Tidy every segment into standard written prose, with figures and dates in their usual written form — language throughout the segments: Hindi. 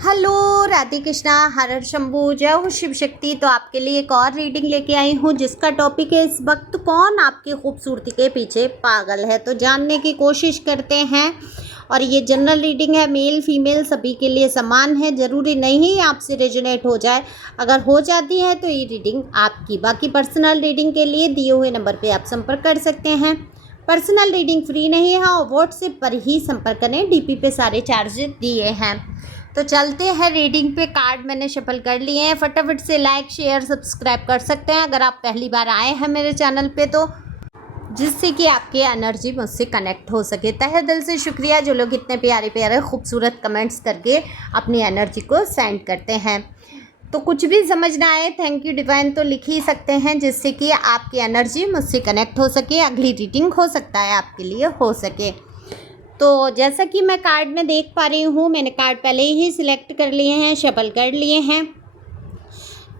हेलो राधे कृष्णा, हर हर शंभू, जय हो शिव शक्ति। तो आपके लिए एक और रीडिंग लेके आई हूँ जिसका टॉपिक है इस वक्त कौन आपकी खूबसूरती के पीछे पागल है। तो जानने की कोशिश करते हैं। और ये जनरल रीडिंग है, मेल फीमेल सभी के लिए समान है, ज़रूरी नहीं आपसे रेजोनेट हो जाए। अगर हो जाती है तो ये रीडिंग आपकी। बाकी पर्सनल रीडिंग के लिए दिए हुए नंबर पर आप संपर्क कर सकते हैं। पर्सनल रीडिंग फ्री नहीं है और व्हाट्सएप पर ही संपर्क करें, डीपी पे सारे चार्जेस दिए हैं। तो चलते हैं रीडिंग पे। कार्ड मैंने शफल कर लिए हैं, फटाफट से लाइक शेयर सब्सक्राइब कर सकते हैं अगर आप पहली बार आए हैं मेरे चैनल पे, तो जिससे कि आपकी एनर्जी मुझसे कनेक्ट हो सके। तहे दिल से शुक्रिया जो लोग इतने प्यारे प्यारे खूबसूरत कमेंट्स करके अपनी एनर्जी को सेंड करते हैं। तो कुछ भी समझ ना आए, थैंक यू डिवाइन तो लिख ही सकते हैं, जिससे कि आपकी एनर्जी मुझसे कनेक्ट हो सके, अगली रीडिंग हो सकता है आपके लिए हो सके। तो जैसा कि मैं कार्ड में देख पा रही हूँ, मैंने कार्ड पहले ही सिलेक्ट कर लिए हैं, शफल कर लिए हैं।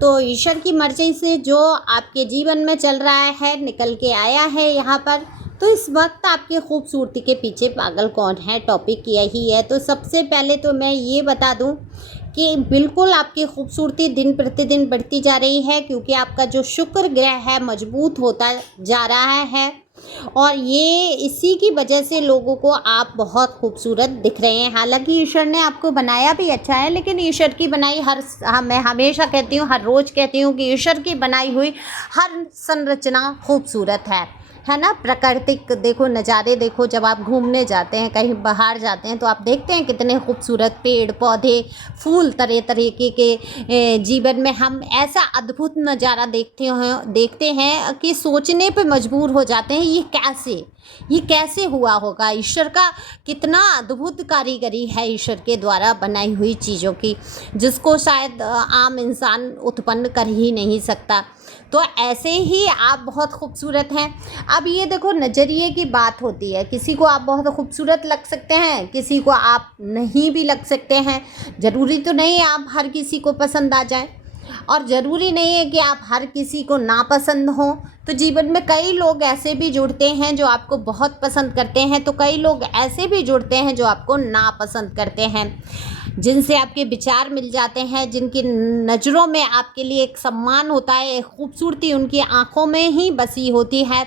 तो ईश्वर की मर्ज़ी से जो आपके जीवन में चल रहा है निकल के आया है यहाँ पर। तो इस वक्त आपकी खूबसूरती के पीछे पागल कौन है, टॉपिक यही है। तो सबसे पहले तो मैं ये बता दूँ कि बिल्कुल आपकी खूबसूरती दिन प्रतिदिन बढ़ती जा रही है, क्योंकि आपका जो शुक्र ग्रह है मजबूत होता जा रहा है। और ये इसी की वजह से लोगों को आप बहुत खूबसूरत दिख रहे हैं। हालांकि ईश्वर ने आपको बनाया भी अच्छा है, लेकिन ईश्वर की बनाई मैं हमेशा कहती हूँ, हर रोज़ कहती हूँ कि ईश्वर की बनाई हुई हर संरचना खूबसूरत है ना। प्राकृतिक देखो, नज़ारे देखो, जब आप घूमने जाते हैं कहीं बाहर जाते हैं तो आप देखते हैं कितने खूबसूरत पेड़ पौधे फूल तरह तरीके के जीवन में हम ऐसा अद्भुत नज़ारा देखते हैं कि सोचने पे मजबूर हो जाते हैं ये कैसे हुआ होगा। ईश्वर का कितना अद्भुत कारीगरी है ईश्वर के द्वारा बनाई हुई चीज़ों की, जिसको शायद आम इंसान उत्पन्न कर ही नहीं सकता। तो ऐसे ही आप बहुत खूबसूरत हैं। अब ये देखो, नज़रिए की बात होती है, किसी को आप बहुत खूबसूरत लग सकते हैं, किसी को आप नहीं भी लग सकते हैं। ज़रूरी तो नहीं है आप हर किसी को पसंद आ जाए, और ज़रूरी नहीं है कि आप हर किसी को नापसंद हों। तो जीवन में कई लोग ऐसे भी जुड़ते हैं जो आपको बहुत पसंद करते हैं, तो कई लोग ऐसे भी जुड़ते हैं जो आपको नापसंद करते हैं, जिनसे आपके विचार मिल जाते हैं, जिनकी नज़रों में आपके लिए एक सम्मान होता है, एक खूबसूरती उनकी आंखों में ही बसी होती है।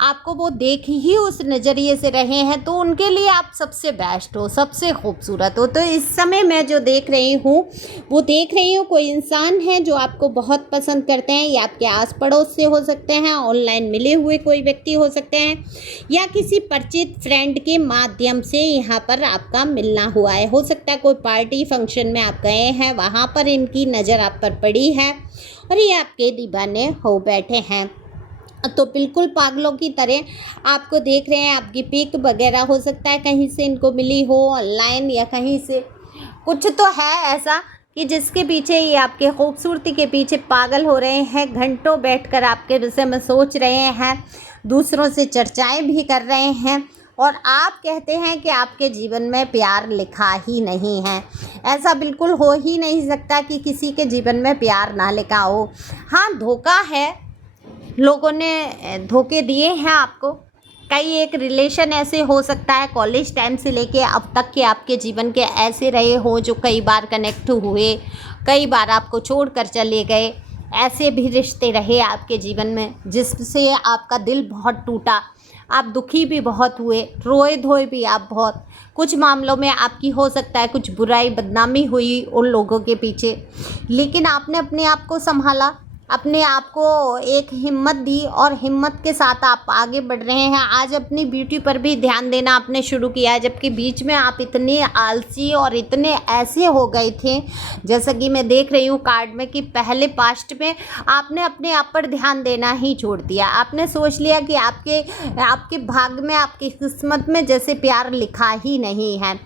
आपको वो देख ही उस नज़रिए से रहे हैं, तो उनके लिए आप सबसे बेस्ट हो, सबसे खूबसूरत हो। तो इस समय मैं जो देख रही हूँ वो देख रही हूँ कोई इंसान है जो आपको बहुत पसंद करते हैं, या आपके आस पड़ोस से हो सकते हैं, ऑनलाइन मिले हुए कोई व्यक्ति हो सकते हैं, या किसी परिचित फ्रेंड के माध्यम से यहाँ पर आपका मिलना हुआ है। हो सकता है कोई पार्टी फंक्शन में आप गए हैं, वहाँ पर इनकी नज़र आप पर पड़ी है और ये आपके दीवाने हो बैठे हैं। तो बिल्कुल पागलों की तरह आपको देख रहे हैं। आपकी पिक वगैरह हो सकता है कहीं से इनको मिली हो, ऑनलाइन या कहीं से। कुछ तो है ऐसा कि जिसके पीछे ये आपके खूबसूरती के पीछे पागल हो रहे हैं, घंटों बैठकर आपके विषय में सोच रहे हैं, दूसरों से चर्चाएं भी कर रहे हैं। और आप कहते हैं कि आपके जीवन में प्यार लिखा ही नहीं है। ऐसा बिल्कुल हो ही नहीं सकता कि किसी के जीवन में प्यार ना लिखा हो। हाँ, धोखा है, लोगों ने धोखे दिए हैं आपको। कई एक रिलेशन ऐसे हो सकता है कॉलेज टाइम से लेके अब तक के आपके जीवन के ऐसे रहे हो जो कई बार कनेक्ट हुए, कई बार आपको छोड़कर चले गए। ऐसे भी रिश्ते रहे आपके जीवन में जिससे आपका दिल बहुत टूटा, आप दुखी भी बहुत हुए, रोए धोए भी आप बहुत। कुछ मामलों में आपकी हो सकता है कुछ बुराई बदनामी हुई उन लोगों के पीछे, लेकिन आपने अपने आप को संभाला, अपने आप को एक हिम्मत दी और हिम्मत के साथ आप आगे बढ़ रहे हैं। आज अपनी ब्यूटी पर भी ध्यान देना आपने शुरू किया है, जबकि बीच में आप इतने आलसी और इतने ऐसे हो गए थे, जैसा कि मैं देख रही हूँ कार्ड में, कि पहले पास्ट में आपने अपने आप पर ध्यान देना ही छोड़ दिया। आपने सोच लिया कि आपके भाग्य में, आपकी किस्मत में जैसे प्यार लिखा ही नहीं है।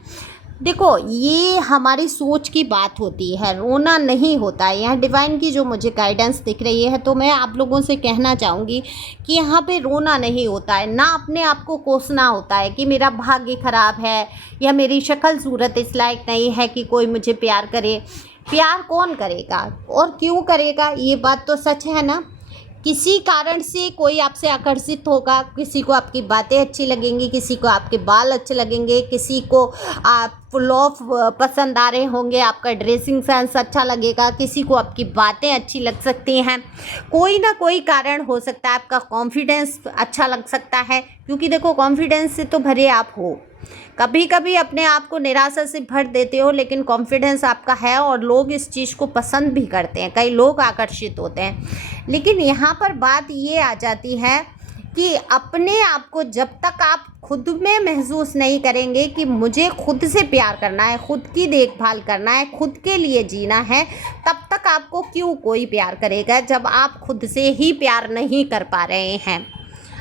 देखो, ये हमारी सोच की बात होती है, रोना नहीं होता है। यहाँ डिवाइन की जो मुझे गाइडेंस दिख रही है, तो मैं आप लोगों से कहना चाहूँगी कि यहाँ पे रोना नहीं होता है, ना अपने आप को कोसना होता है कि मेरा भाग्य ख़राब है या मेरी शक्ल सूरत इस लायक नहीं है कि कोई मुझे प्यार करे। प्यार कौन करेगा और क्यों करेगा, ये बात तो सच है ना, किसी कारण से कोई आपसे आकर्षित होगा, किसी को आपकी बातें अच्छी लगेंगी, किसी को आपके बाल अच्छे लगेंगे, किसी को आप फ्लॉप पसंद आ रहे होंगे, आपका ड्रेसिंग सेंस अच्छा लगेगा, किसी को आपकी बातें अच्छी लग सकती हैं। कोई ना कोई कारण हो सकता है, आपका कॉन्फिडेंस अच्छा लग सकता है, क्योंकि देखो कॉन्फिडेंस से तो भरे आप हो। कभी कभी अपने आप को निराशा से भर देते हो, लेकिन कॉन्फिडेंस आपका है और लोग इस चीज़ को पसंद भी करते हैं, कई लोग आकर्षित होते हैं। लेकिन यहाँ पर बात ये आ जाती है कि अपने आप को जब तक आप खुद में महसूस नहीं करेंगे कि मुझे खुद से प्यार करना है, खुद की देखभाल करना है, खुद के लिए जीना है, तब तक आपको क्यों कोई प्यार करेगा, जब आप खुद से ही प्यार नहीं कर पा रहे हैं।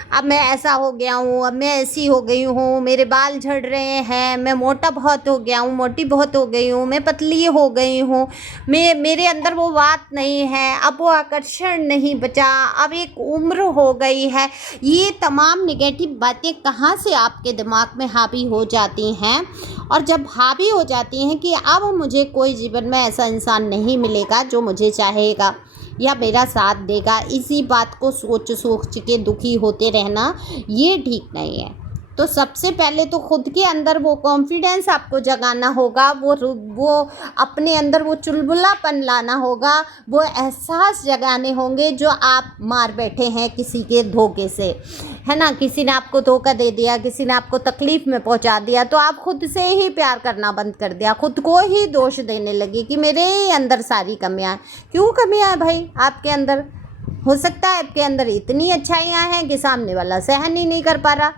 अब मैं ऐसा हो गया हूँ, अब मैं ऐसी हो गई हूँ, मेरे बाल झड़ रहे हैं, मैं मोटा बहुत हो गया हूँ, मोटी बहुत हो गई हूँ, मैं पतली हो गई हूँ, मेरे अंदर वो बात नहीं है, अब वो आकर्षण नहीं बचा, अब एक उम्र हो गई है। ये तमाम नेगेटिव बातें कहाँ से आपके दिमाग में हावी हो जाती हैं, और जब हावी हो जाती हैं कि अब मुझे कोई जीवन में ऐसा इंसान नहीं मिलेगा जो मुझे चाहेगा या मेरा साथ देगा, इसी बात को सोच सोच के दुखी होते रहना ये ठीक नहीं है। तो सबसे पहले तो खुद के अंदर वो कॉन्फिडेंस आपको जगाना होगा, वो अपने अंदर वो चुलबुलापन लाना होगा, वो एहसास जगाने होंगे जो आप मार बैठे हैं किसी के धोखे से, है ना। किसी ने आपको धोखा दे दिया, किसी ने आपको तकलीफ़ में पहुंचा दिया, तो आप खुद से ही प्यार करना बंद कर दिया, खुद को ही दोष देने लगे कि मेरे अंदर सारी कमियां हैं। क्यों कमियां हैं भाई आपके अंदर? हो सकता है आपके अंदर इतनी अच्छाइयाँ हैं कि सामने वाला सहन ही नहीं कर पा रहा,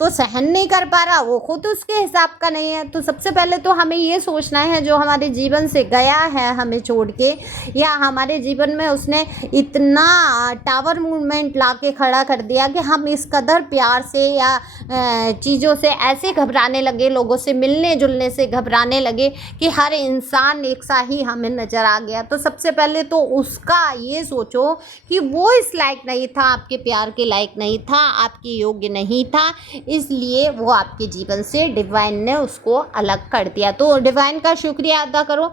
तो सहन नहीं कर पा रहा, वो खुद उसके हिसाब का नहीं है। तो सबसे पहले तो हमें ये सोचना है, जो हमारे जीवन से गया है हमें छोड़ के, या हमारे जीवन में उसने इतना टावर मूवमेंट ला के खड़ा कर दिया कि हम इस कदर प्यार से या चीज़ों से ऐसे घबराने लगे, लोगों से मिलने जुलने से घबराने लगे कि हर इंसान एक सा ही हमें नज़र आ गया। तो सबसे पहले तो उसका ये सोचो कि वो इस लायक नहीं था, आपके प्यार के लायक नहीं था, आपके योग्य नहीं था, इसलिए वो आपके जीवन से डिवाइन ने उसको अलग कर दिया। तो डिवाइन का शुक्रिया अदा करो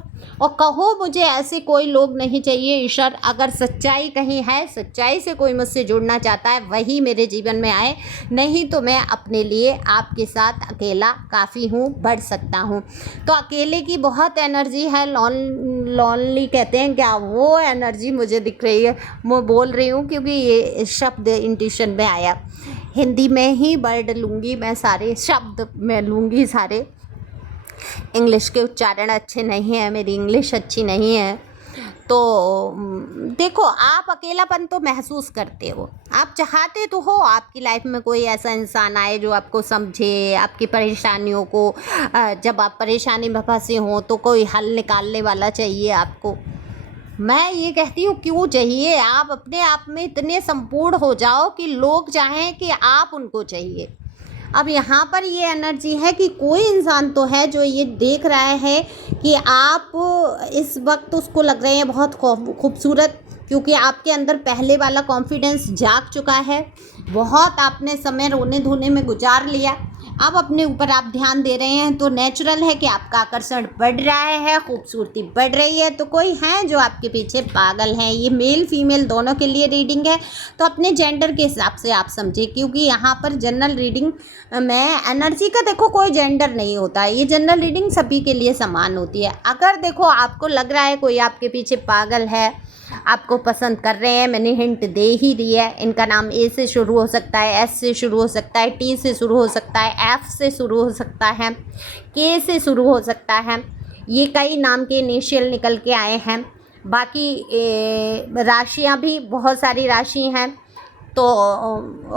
और कहो मुझे ऐसे कोई लोग नहीं चाहिए ईश्वर, अगर सच्चाई कहीं है, सच्चाई से कोई मुझसे जुड़ना चाहता है वही मेरे जीवन में आए, नहीं तो मैं अपने लिए आपके साथ अकेला काफ़ी हूँ, बढ़ सकता हूँ। तो अकेले की बहुत एनर्जी है, लॉनली कहते हैं क्या, वो एनर्जी मुझे दिख रही है। मैं बोल रही हूँ क्योंकि ये शब्द इंट्यूशन में आया। हिंदी में ही वर्ड लूँगी मैं, सारे शब्द मैं लूँगी सारे। इंग्लिश के उच्चारण अच्छे नहीं हैं, मेरी इंग्लिश अच्छी नहीं है। तो देखो, आप अकेलापन तो महसूस करते हो, आप चाहते तो हो आपकी लाइफ में कोई ऐसा इंसान आए जो आपको समझे, आपकी परेशानियों को, जब आप परेशानी में फंसे हो तो कोई हल निकालने वाला चाहिए आपको। मैं ये कहती हूँ क्यों चाहिए, आप अपने आप में इतने संपूर्ण हो जाओ कि लोग चाहें कि आप उनको चाहिए। अब यहाँ पर ये एनर्जी है कि कोई इंसान तो है जो ये देख रहा है कि आप इस वक्त उसको लग रहे हैं बहुत खूबसूरत, क्योंकि आपके अंदर पहले वाला कॉन्फिडेंस जाग चुका है। बहुत आपने समय रोने धोने में गुजार लिया, अब अपने ऊपर आप ध्यान दे रहे हैं, तो नेचुरल है कि आपका आकर्षण बढ़ रहा है, खूबसूरती बढ़ रही है। तो कोई है जो आपके पीछे पागल है। ये मेल फीमेल दोनों के लिए रीडिंग है, तो अपने जेंडर के हिसाब से आप समझे, क्योंकि यहाँ पर जनरल रीडिंग में एनर्जी का देखो कोई जेंडर नहीं होता है, ये जनरल रीडिंग सभी के लिए समान होती है। अगर देखो आपको लग रहा है कोई आपके पीछे पागल है, आपको पसंद कर रहे हैं, मैंने हिंट दे ही दी है, इनका नाम ए से शुरू हो सकता है, एस से शुरू हो सकता है, टी से शुरू हो सकता है, एफ से शुरू हो सकता है, के से शुरू हो सकता है। ये कई नाम के इनिशियल निकल के आए हैं। बाकी राशियाँ भी बहुत सारी राशि हैं। तो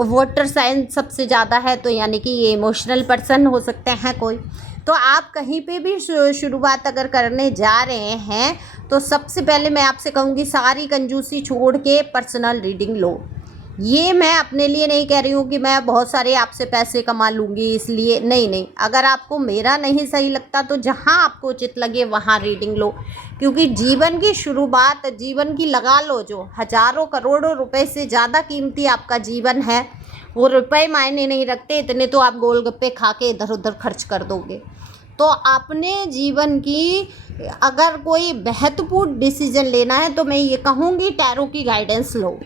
वाटर साइन सबसे ज़्यादा है, तो यानी कि ये इमोशनल पर्सन हो सकते हैं कोई। तो आप कहीं पे भी शुरुआत अगर करने जा रहे हैं तो सबसे पहले मैं आपसे कहूँगी सारी कंजूसी छोड़ के पर्सनल रीडिंग लो। ये मैं अपने लिए नहीं कह रही हूँ कि मैं बहुत सारे आपसे पैसे कमा लूँगी इसलिए, नहीं। अगर आपको मेरा नहीं सही लगता तो जहाँ आपको उचित लगे वहाँ रीडिंग लो, क्योंकि जीवन की शुरुआत, जीवन की लगा लो जो हज़ारों करोड़ों रुपए से ज़्यादा कीमती आपका जीवन है, वो रुपए मायने नहीं रखते, इतने तो आप गोलगप्पे खा के इधर उधर खर्च कर दोगे। तो अपने जीवन की अगर कोई महत्वपूर्ण डिसीजन लेना है तो मैं ये कहूँगी टैरो की गाइडेंस लो।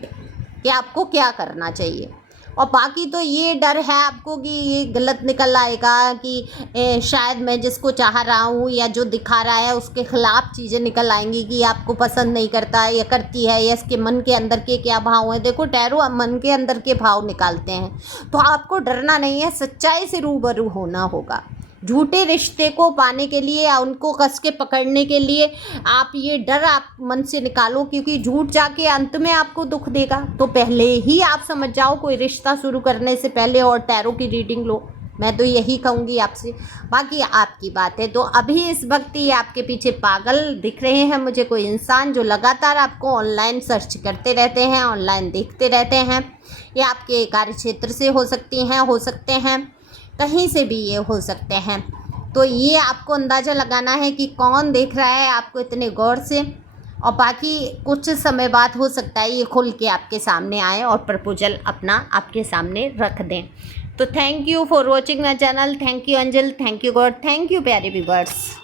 कि आपको क्या करना चाहिए। और बाकी तो ये डर है आपको कि ये गलत निकल आएगा कि शायद मैं जिसको चाह रहा हूँ या जो दिखा रहा है उसके ख़िलाफ़ चीज़ें निकल आएंगी कि आपको पसंद नहीं करता है या करती है, या इसके मन के अंदर के क्या भाव हैं। देखो टैरो मन के अंदर के भाव निकालते हैं, तो आपको डरना नहीं है, सच्चाई से रूबरू होना होगा। झूठे रिश्ते को पाने के लिए या उनको कस के पकड़ने के लिए आप ये डर आप मन से निकालो, क्योंकि झूठ जाके अंत में आपको दुख देगा। तो पहले ही आप समझ जाओ कोई रिश्ता शुरू करने से पहले और टैरो की रीडिंग लो, मैं तो यही कहूँगी आपसे। बाकी आपकी बात है। तो अभी इस वक्त ये आपके पीछे पागल दिख रहे हैं मुझे कोई इंसान, जो लगातार आपको ऑनलाइन सर्च करते रहते हैं, ऑनलाइन देखते रहते हैं। ये आपके कार्य क्षेत्र से हो सकती हैं, हो सकते हैं कहीं से भी ये हो सकते हैं। तो ये आपको अंदाज़ा लगाना है कि कौन देख रहा है आपको इतने गौर से, और बाकी कुछ समय बाद हो सकता है ये खुल के आपके सामने आए और प्रपोजल अपना आपके सामने रख दें। तो thank you for watching my channel. Thank you Anjal, thank you God, thank you प्यारे व्यूअर्स।